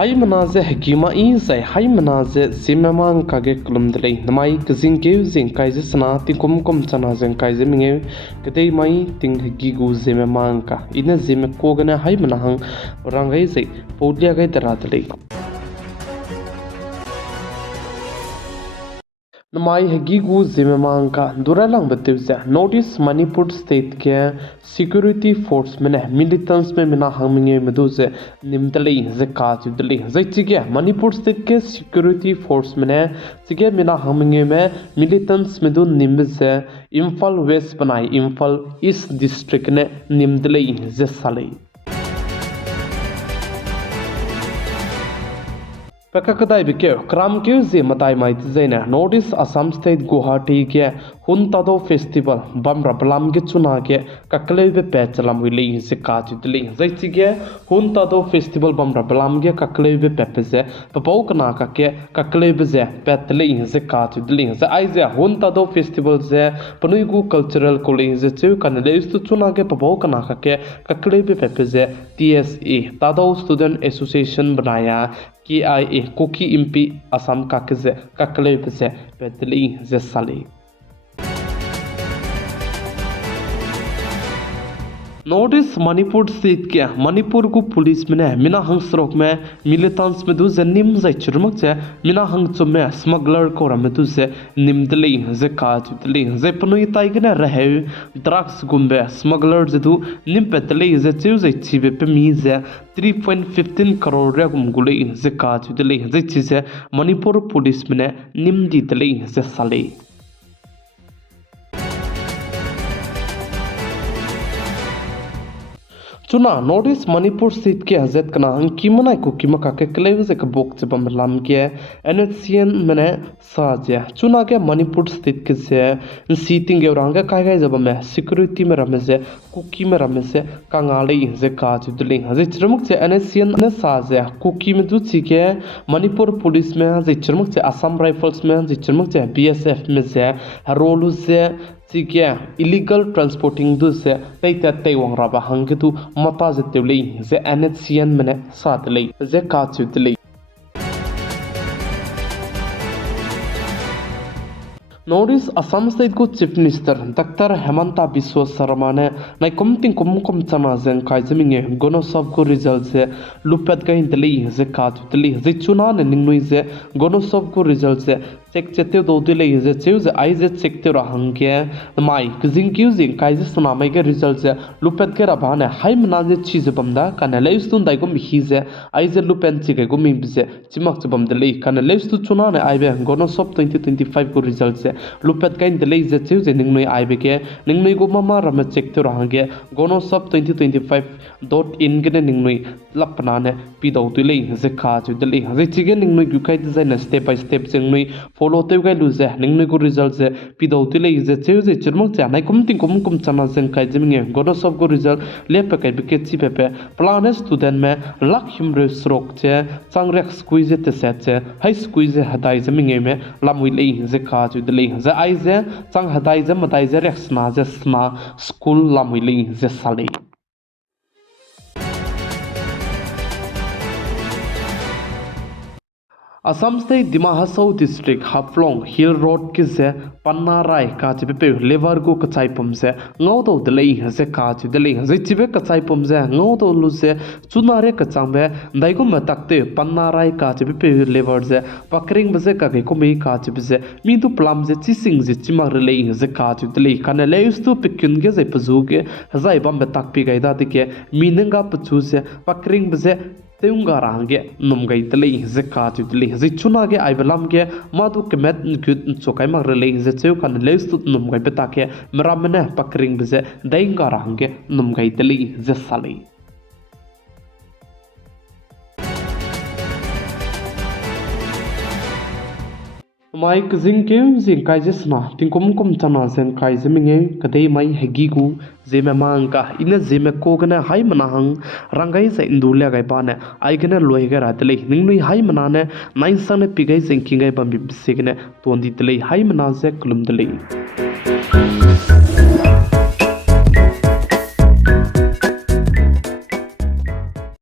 Hai manaze hekima izai hai manaze zimemang kage klumdlei namai kazing keu zing kaise sana ting kum chana zeng kaise minge kedei mai ting gigu zimemang ka ina zime kogana hai manahang rangai zai podlia gai daradlei namai hegigu zimemangka duralang betuse notice Manipur state ke security force mene militants में मिना हंगमिंगे मधुसे निम्तले ज़कात युद्धले ज़िके Manipur state के security force मने ज़िके मिना हंगमिंगे में militants में दो निम्बसे Imphal waste बनाई Imphal east district ने निम्तले ज़साले Pekakadai bikeu kram keu zi matai mai tzaina notice Assam state Guwahati ke huntado festival bamra blam ke chuna ke kaklebe pechalam wili zikati dili zaiti ke huntado festival bamra blam ke kaklebe pepeze papau kana ka ke kaklebe ze petli zikati dili za aize huntado festival ze panuigu cultural college ze chu kan leistu chuna ke papau kana ka ke kaklebe pepeze TSA Tado student association banaya KIA Koki Impi Assam Kakze Kaklebze Petli Zesali Notice Manipur state के मणिपुर को police में मिना हंग स्रोक में militants में दूसरे निम से चुरमक से मिना हंग चुम्मे smuggler को रमे दूसरे निम्दली जे काजुदली जे पनुई ताइगने रहे ड्रग्स गुम्बे स्मगलर जे दू निम पेतली जे चूजे चीबे पे मी जे 3.15 करोड़ रे गुमगुले जे काजुदली जे चीजे मणिपुर पुलिस में निम दीतली जे साले चुना नोटिस मणिपुर स्टेट के हजरत कना किमना को किमका के क्लेव के बोक चबम लाम के NHCN मने साजे चुना के मणिपुर स्टेट के से सीटिंग एवरांग काय जब में सिक्योरिटी में रमे से कुकी में रमे से कांगाले जे काज दुले हजे चरमुक से NHCN ने साजे कुकी में दुची के मणिपुर पुलिस में हजे चरमुक से असम राइफल्स में हजे चरमुक से BSF में से रोलू से सिके illegal transporting दूसरे कई तत्ते वंगराबा हंगे तू मता जत्तेवली जे NHCN मने सातले जे काचुतले Notice Assam State को Chief Minister Dr. Hemanta Biswa Sarma ने नई कुमतिंग कुम चना जें काइजमिंगे गोनोसॉफ को रिजल्ट से लुपेट का इंतली जे काजुतली जे चुना ने निंगनुई जे गोनोसॉफ को रिजल्ट से चेक चेते दो दिले जे चेउज आई जे चेक ते रहंगे माई किजिंग क्यूजिंग काइज सुनामे के रिजल्ट से लुपेट के रबाने हाई मना जे चीज बमदा कने लेस्तुन दाइगो मिही जे आई जे लुपेन चिके गो मिं बिजे चिमक चबम दिले कने लेस्तु चुना ने आइबे गोनोसॉफ 2025 को रिजल्ट से लुपेट का इंतले जे चेउज निंगनुई आइबे के निंगनुई गो मामा रमे चेक ते रहंगे गोनोसॉफ 2025.in के निंगनुई लपना ने पिदौ दिले जे खाजु दिले जे चिगे निंगनुई गुखाइ डिजाइन स्टेप बाय स्टेप जेंगनुई फॉलो ते गै लुजे निंगनुई को रिजल्ट जे पिदौ दिले जे चेउज चिरमक जानाय कुमतिंग कुम चना जें काइजमिंगे गोनोसॉफ को रिजल्ट लेप kai बिके ची पेपे प्लान स्टूडेंट में लक हिमरे स्ट्रोक चे चांगरेक स्क्वीज ते सेट चे हाई स्क्वीज हदाई जमिंगे में लामुइले जे खाजु दिले जे आइजे चांग हदाई जे मदाई जे रेक्सना जे स्ना स्कूल लामुइले जे साले असम स्टेट दिमा हसौ डिस्ट्रिक्ट हाफ्लोंग हिल रोड के से पन्ना राय काचे पे लेवर को कचाई पम से ngau do dele से काचे दले जे चिबे कचाई पम से ngau do लु से चुनारे कचांग बे दाइगो मतकते पन्ना राय काचे पे लेवर से पकरिंग बसे का को मे काचे बसे मी दु प्लम से चिसिंग जे चिमा रले जे काचे दले कने लेस्तु पिकुन के जे पजु के हजाई बम तक पि गैदा दिके मीनंगा पछु से पकरिंग बसे तेउंगा रांगे नुमगई तले जे काचु तले जे चुना के आइबलाम के मादु के मेट गुड चोकाई मग रले जे चेउ kan लेस्तु नुमगई बेता के मरामने पकरिंग बजे दैंगा रांगे नुमगई तले जे साले Mike zing kaise sna tingkum chana zen kaise minge kadei mai hegi gu zeme mangka ina zeme ko gana hai manahang rangai sa indulia gai bane ai gana loi ga ratele ningnui hai manane nine sane pigai zenking gai bambi bisegne tondi tele hai manaze kulum tele